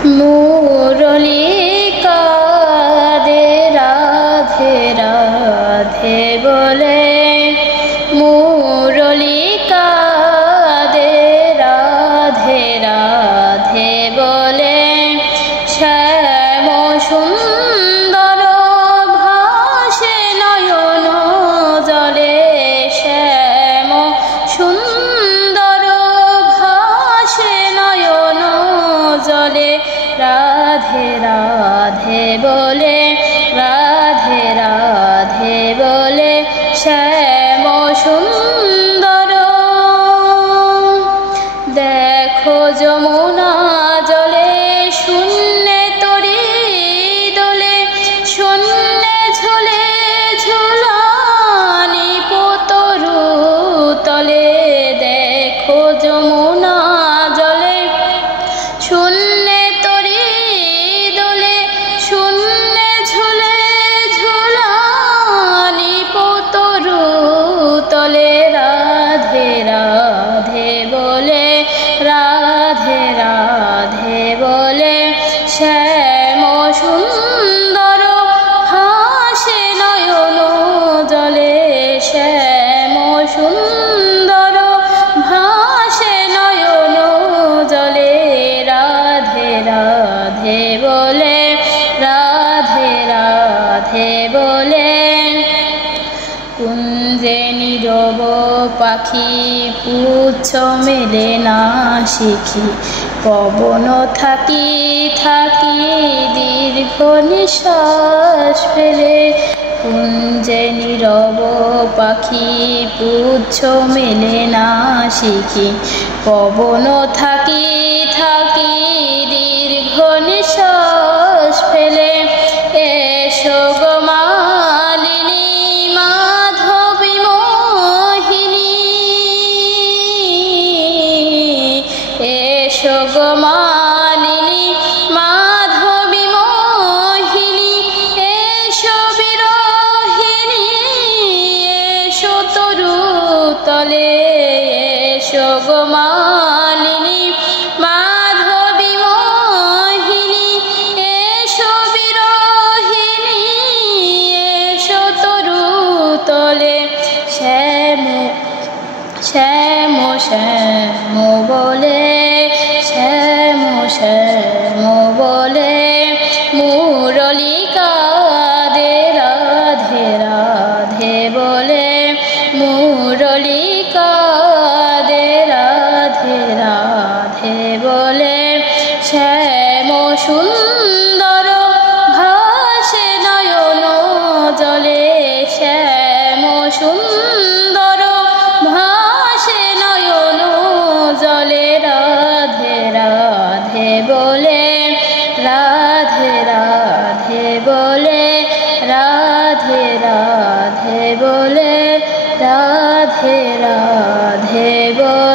মুরলী কাঁদে রাধে রাধে বলে, মুরলী কাঁদে রাধে রাধে বলে, শ্যাম সুন্দর ভাসে নয়ন জলে, শ্যাম সুন্দর ভাসে নয়ন জলে, রাধে রাধে বলে, রাধে রাধে বলে, শ্যাম সুন্দর। দেখো যমুনা জলে শূন্যে তরি দোলে, শূন্যে ঝুলে ঝুলানি পোতরু তলে, দেখো যমুনা জলে শূন্যে তরি দোলে, শূন্যে ঝুলে ঝুলানি পোতরু তলে, রাধে রাধে বলে, রাধে রাধে বলে, শ্যাম সুন্দর ভাসে নয়ন জলে, শ্যাম সুন্দর ভাসে নয়ন জলে, রাধে রাধে বলে, রাধে রাধে বলে। কুঞ্জে নীরব পাখি পুচ্ছ মেলে না শিখি, পবন থাকি থাকি দীর্ঘ নিঃশ্বাস ফেলে, কুঞ্জে নীরব পাখি পুচ্ছ মেলে না শিখি, পবন থাকি থাকি দীর্ঘ নিঃশ্বাস ফেলে, এসো গো মালিনী মাধবী মোহিনী, এসো গো মালিনী মাধবী মোহিনী, এসো বিরহিণী এসো তরু তলে, এসো গো মালিনী মাধবী মোহিনী, এসো বিরহিণী এসো তরু তলে, শ্যাম শ্যাম শ্যাম বলে, শ্যাম শ্যাম বলে, মুরলী কাঁদে রাধে রাধে বলে, মুরলী কাঁদে রাধে রাধে বলে, শ্যাম সুন্দর ভাসে নয়ন জলে, শ্যাম সুন্দর ভাসে নয়ন জলে, রাধে রাধে বলে, রাধে রাধে বলে, রাধে রাধে বলে, রাধে রাধে বলে।